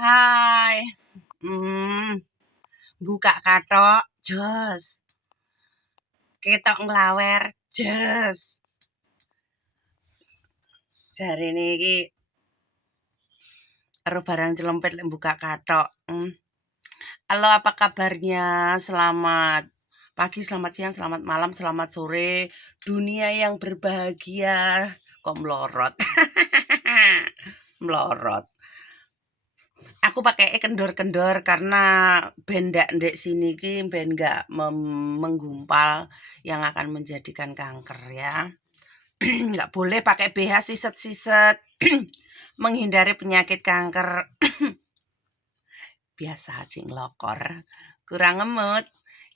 Hai, buka kathok jos, ketok nglawer jos. Jarine iki karo barang celempit lek buka kathok. Halo, apa kabarnya? Selamat pagi, selamat siang, selamat malam, selamat sore. Dunia yang berbahagia. Kok melorot? Melorot. Aku pakai kendor-kendor karena ben ndak ndek sini ki ben nggak menggumpal yang akan menjadikan kanker ya. Nggak boleh pakai BH siset-siset. Menghindari penyakit kanker. Biasa cing lokor. Kurang ngemut.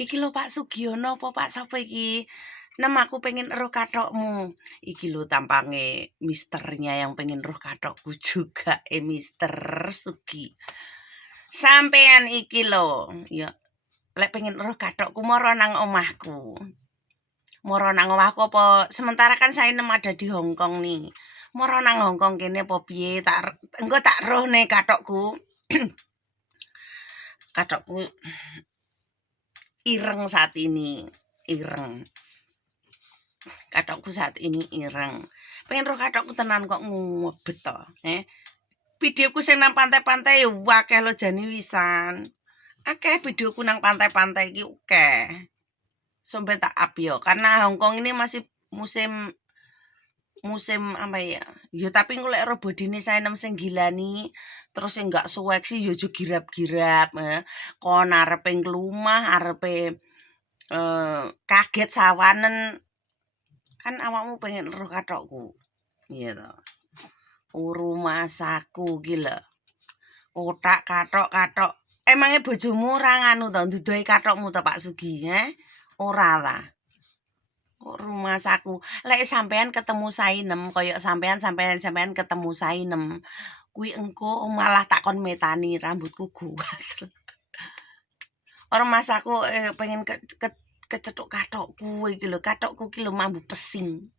Iki lho Pak Sugiono apa Pak sapa iki? Aku pengen roh kathokmu. Iki lho tampange misternya yang pengen roh kathokku juga. Mister Sugi. Sampean iki lho, ya lek pengen roh kathokku mara nang omahku. Mara nang omahku apa sementara kan saya ada di Hongkong nih. Mara nang Hongkong kene apa piye engko tak rohne kathokku. Kathokku ireng saat ini, ireng. Kathokku saat ini ireng. Pengen roh kathokku tenan kok ngubet to, Videoku sing nang pantai-pantai ya akeh lo jani wisan. Akeh videoku nang pantai-pantai iki akeh. Sampai tak up yo karena Hongkong ini masih musim apa ya? Ya tapi ngulek ro bodine saya nem sing gilani terus sing enggak suwek sih yo girap-girap kon arepe nglumah arepe kaget sawanen kan awakmu pengen roh kathokku. Iya to. Urumasaku ki lho. Kotak kathok. Emangnya bojomu ora nganu to ndudohi kathokmu to Pak Sugi, Ora lah. Rumah saku. Lek sampean ketemu sainem koyo sampean ketemu sainem. Kuwi engko malah takon metani rambutku guwat. Orang masaku pengen kecetuk kathokku iki lho. Kathokku ki lho mambu pesing.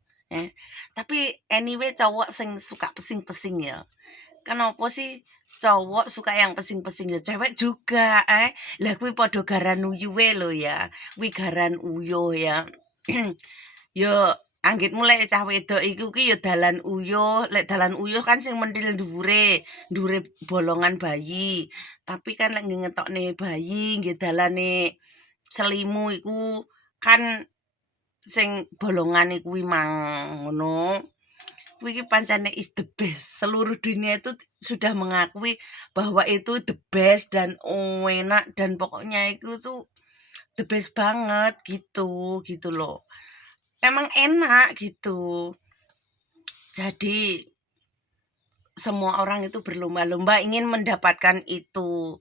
Tapi anyway cowok sing suka pesing-pesing ya. Kenapa sih cowok suka yang pesing-pesing ya? Cewek juga, Lah kuwi padha garan uyuhe lho ya. Kuwi garan uyuh ya. Yo anggitmu lek cah wedok iku ki ya dalan uyuh, lek dalan uyuh kan sing mentil dhuwure bolongan bayi. Tapi kan lek ngetokne bayi nggih dalane selimu iku kan sing bolongane kuwi mang ngono. Kuwi iki pancene is the best. Seluruh dunia itu sudah mengakui bahwa itu the best dan enak dan pokoknya itu tuh the best banget gitu loh. Emang enak gitu. Jadi semua orang itu berlomba-lomba ingin mendapatkan itu.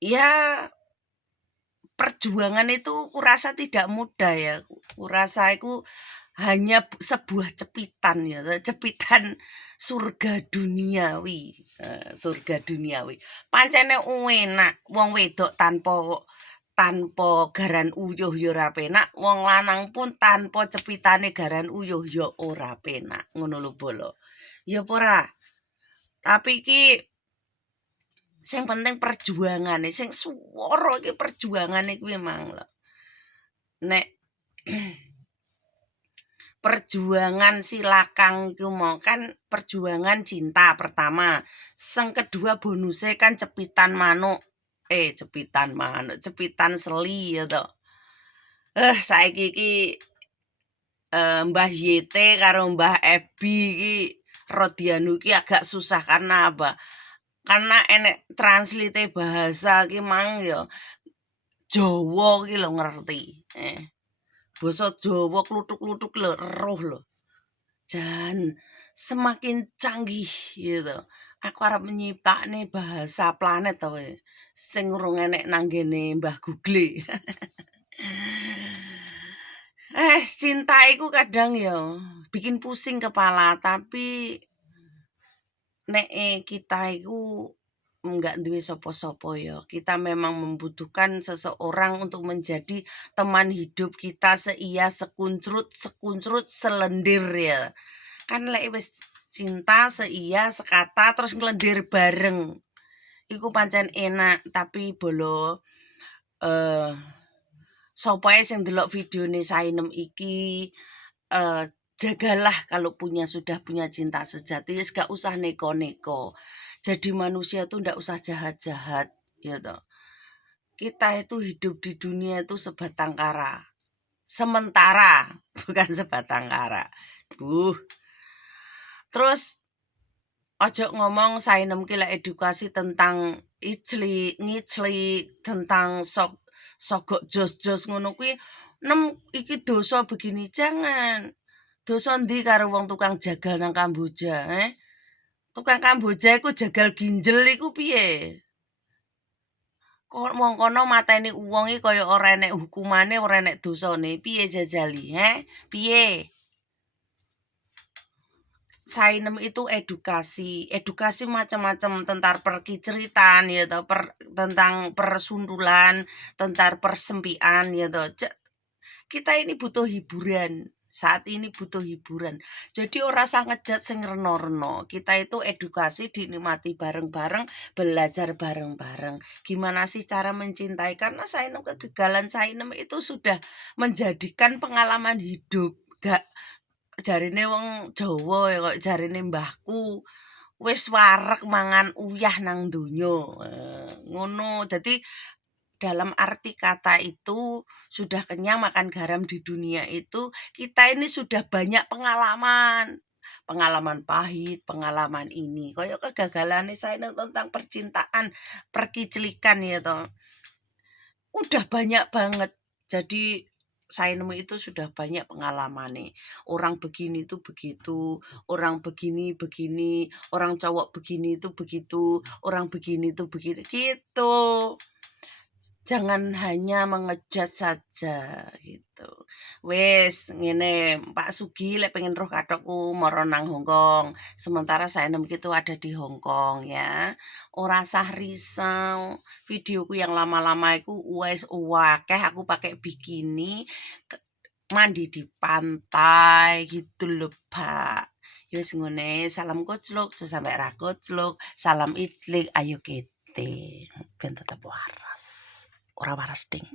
Ya perjuangan itu kurasa tidak mudah ya. Kurasa itu hanya sebuah cepitan ya, cepitan surga duniawi. Surga duniawi. Pancene enak wong wedok tanpa garan uyuh ya ora penak, wong lanang pun tanpa cepitane garan uyuh ya ora penak. Ngono lho bolo. Ya ora. Tapi iki sing penting perjuangane, sing swara iki perjuangane kuwi mang lho. Nek perjuangan silakang iku mau kan perjuangan cinta pertama. Yang kedua bonusnya kan cepitan manuk. Cepitan seli ya toh. Saiki iki Mbah Yete karo Mbah Ebi iki Rodianu iki agak susah karena apa? Karena enek translate bahasa ki mang ya Jawa ki lho ngerti. Basa Jawa kluthuk-kluthuk lho eruh lho. Jan semakin canggih gitu. Aku arep nyiptakne bahasa planet to sing urung enek nang ngene Mbah Google. Cinta iku kadang ya bikin pusing kepala tapi nek kita iku enggak duwe sapa-sapa ya. Kita memang membutuhkan seseorang untuk menjadi teman hidup kita seia sekuncrut selendir ya. Kan lek wis cinta seia sekata terus ngelendir bareng. iku pancen enak tapi bolo sapa ae sing ndelok videone Sainem iki jagalah kalau sudah punya cinta sejati, gak usah neko-neko. Jadi manusia tuh ndak usah jahat-jahat, ya toh. Kita itu hidup di dunia itu sebatang kara. Sementara, bukan sebatang kara. Terus ojo ngomong Sainem ki lek edukasi tentang ngicli tentang sogok jos-jos ngono kuwi iki dosa begini jangan. Dosa ndi karo wong tukang jagal nang Kamboja, Tukang Kamboja iku jagal ginjel iku piye? Kok mongkono mateni wong iki kaya ora enek hukumane, ora enek dosane. Piye jajali, Piye? Sainem itu edukasi macam-macam tentang perkiceritan ya toh, tentang persundulan, tentang persempian ya toh. Kita ini butuh hiburan. Saat ini butuh hiburan. Jadi ora usah ngejat sing reno-reno. Kita itu edukasi dinikmati bareng-bareng, belajar bareng-bareng. Gimana sih cara mencintai? Karena Sainem kegagalan Sainem itu sudah menjadikan pengalaman hidup. Gak jarine wong Jawa ya kok jarine mbahku wis wareg mangan uyah nang donya. Ngono. Dadi dalam arti kata itu sudah kenyang makan garam di dunia itu kita ini sudah banyak pengalaman. Pengalaman pahit, pengalaman ini. Kayak kegagalan saya tentang percintaan, perkiclikan ya toh. Udah banyak banget. Jadi Sainem itu sudah banyak pengalaman nih. Orang begini itu begitu, orang begini begini, orang cowok begini itu begitu, orang begini itu begini gitu. Jangan hanya mengejat saja gitu. Wes ngene Pak Sugi lek pengen roh kathokku mara nang Hongkong. Sementara Sainem gitu ada di Hongkong ya. Ora sah risau. Videoku yang lama-lama iku wes akeh aku pakai bikini mandi di pantai gitu loh Pak. Wes ngene, salam kocluk, sampai ra kocluk, salam iclik, ayo kete. Ben tetep waras. Ora waras ding.